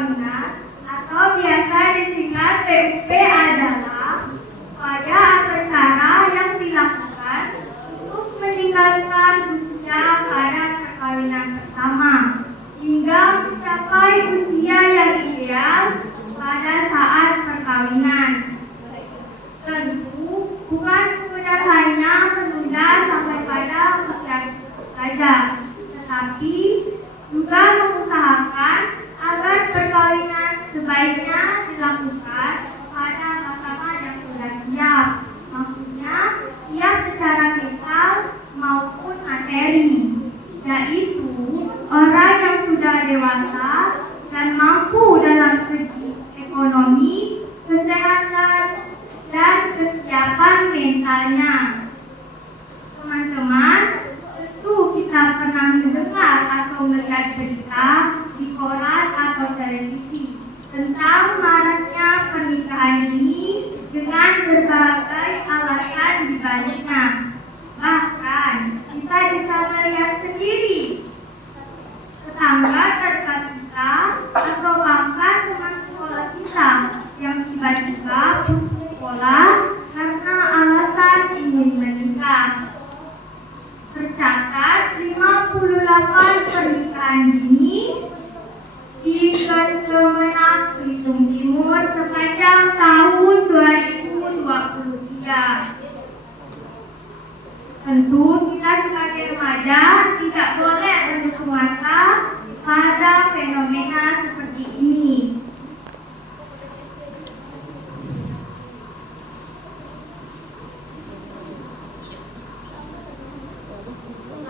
perkawinan atau biasa disingkat PUP adalah upaya atau cara yang dilakukan untuk meningkatkan usia pada perkawinan pertama hingga mencapai usia yang ideal pada saat perkawinan. Tentu bukan sekedar hanya menunda sampai pada usia saja, tetapi juga mengusahakan agar perkawinan sebaiknya dilakukan pada pasangan yang sudah siap, maksudnya siap secara mental maupun materi, yaitu orang yang sudah dewasa dan mampu dalam segi ekonomi, kesehatan, dan kesiapan mentalnya. Teman-teman, tentu kita pernah mendengar atau melihat berita di koran atau televisi tentang maraknya pernikahan ini dengan berbagai alasan di baliknya. Bahkan kita bisa melihat sendiri tetangga terdekat kita atau bahkan teman sekolah kita yang tiba-tiba putus sekolah karena alasan ingin menikah. Tercatat 58 pernikahan dini di Kemenang Belitung Timur sepanjang tahun 2023. Tentu kita sebagai remaja tidak boleh menutup mata pada fenomena seperti ini.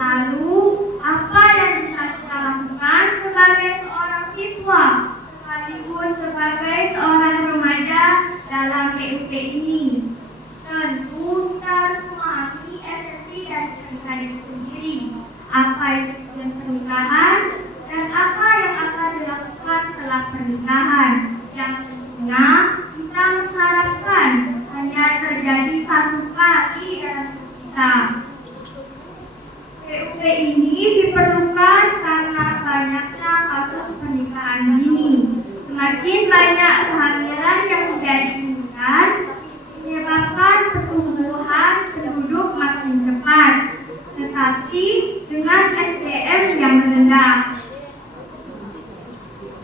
Lalu, apa yang bisa kita lakukan sebagai seorang siswa, sekaligus sebagai seorang remaja dalam PUP ini? Tentu kita harus memahami esensi dari pernikahan itu sendiri, apa itu tujuan pernikahan, dan apa yang akan dilakukan setelah pernikahan. Yang tentunya kita mengharapkan hanya terjadi satu kali dalam hidup kita. PUP ini diperlukan karena banyaknya kasus pernikahan dini. Semakin banyak kehamilan yang tidak diinginkan, menyebabkan pertumbuhan penduduk makin cepat, tetapi dengan SDM yang rendah.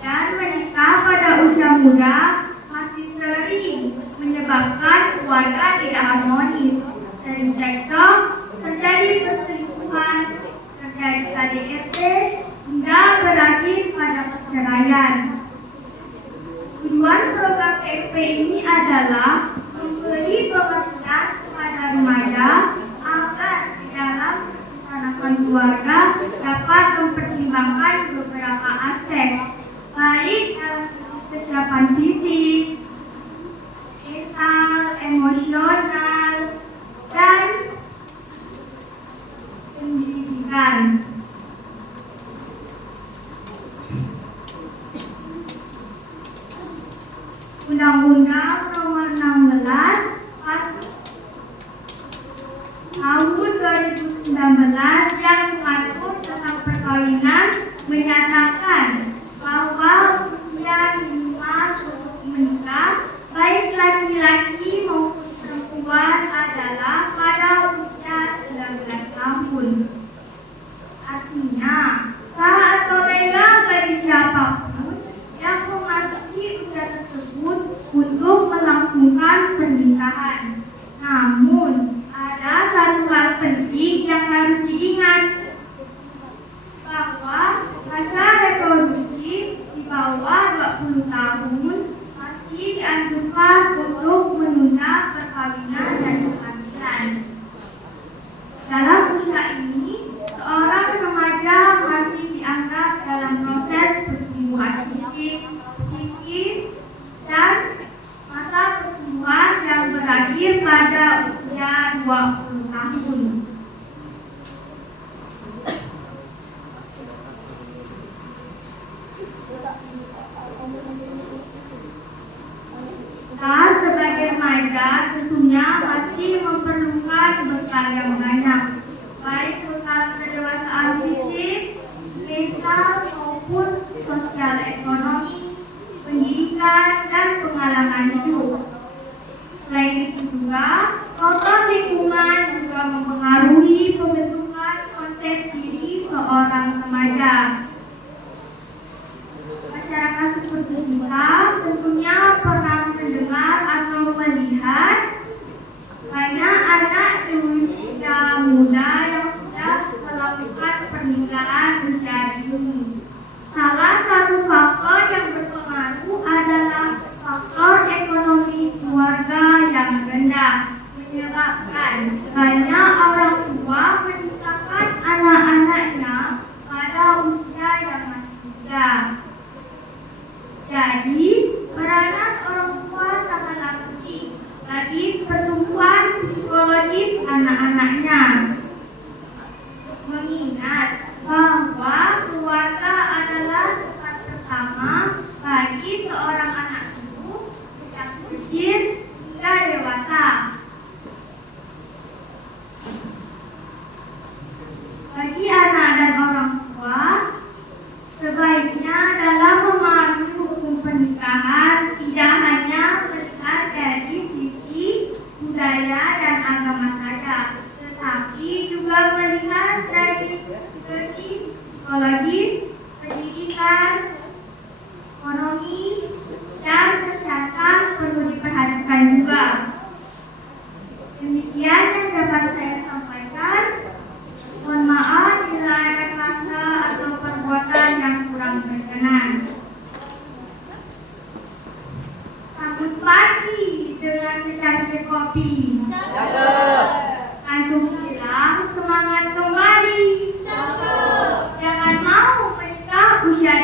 Dan menikah pada usia muda masih sering menyebabkan keluarga tidak harmonis, sering cekcok, terjadi perselingkuhan, terjadi KDRT, hingga berakhir pada perceraian. Tujuan program PUP ini adalah memberi pengertian kepada remaja agar di dalam merencanakan keluarga dapat mempertimbangkan beberapa aspek, baik dalam segi kesiapan fisik, mental, emosional, dan pendidikan. Undang-Undang Nomor 16 Tahun 2019 yang mengatur tentang perkawinan menyatakan bahwa usia minimal untuk menikah baik laki-laki maupun perempuan adalah pada usia 19 tahun. Artinya, sah atau legal bagi siapapun yang memasuki usia tersebut untuk melangsungkan pernikahan. Namun, ada satu hal penting yang harus diingat, bahwa masa reproduksi di bawah 20 tahun masih dianjurkan untuk menunda perkawinan dan kehamilan. Dalam usia ini, seorang remaja masih dianggap dalam proses pertumbuhan fisik, psikis, dan masa pertumbuhan yang berakhir pada usia 20 tahun. Kita sebagai remaja tentunya masih memerlukan bekal yang banyak, baik bekal kedewasaan fisik, mental, maupun sosial ekonomi pendidikan, ekonomi, dan kesehatan perlu diperhatikan juga. Demikian yang dapat saya sampaikan. Mohon maaf bila ada kata atau perbuatan yang kurang berkenan. Sambut pagi dengan secangkir kopi. Antum hilang semangat kembali. Jangan mau menikah usia